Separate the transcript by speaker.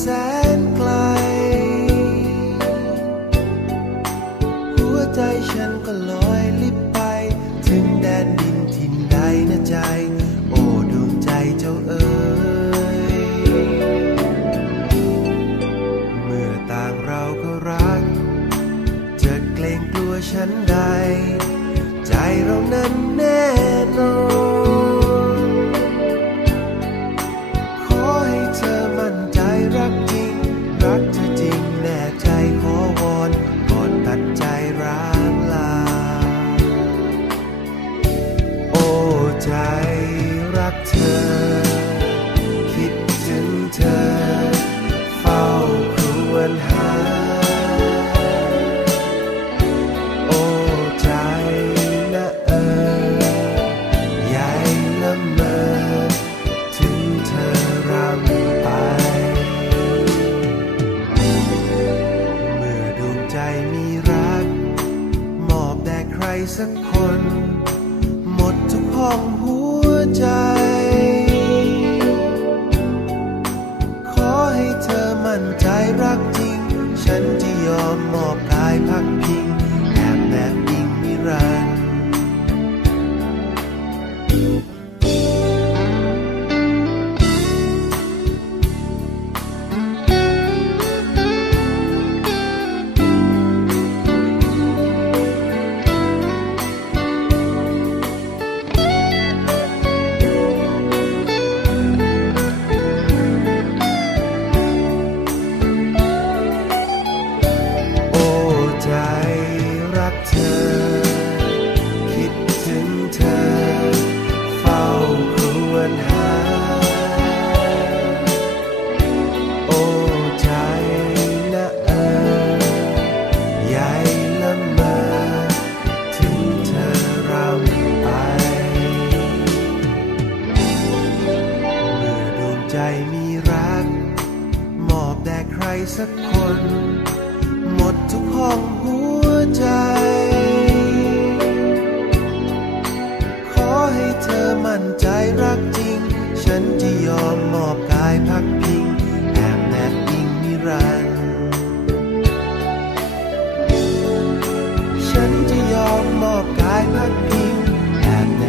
Speaker 1: แสนไกล หัวใจฉันก็ลอยลิบไป ถึงแดนดินทินใดนะใจ โอ้ดวงใจเจ้าเอ๋ยเมื่อต่างเราก็รัก จะเกรงกลัวฉันใด ใจเรานั้นแน่น สักคน หมดทุกห้องหัวใจ ขอให้เธอมั่นใจรักจริง ฉันจะยอมมอบกายพัก ใจมีรัก มอบแด่ใครสักคน หมดทุกห้องหัวใจ ขอให้เธอมั่นใจรักจริง ฉันจะยอมมอบกายพักพิงแอบแนบอิงนิรันดร์ฉันจะยอมมอบกายพักพิงแอบแน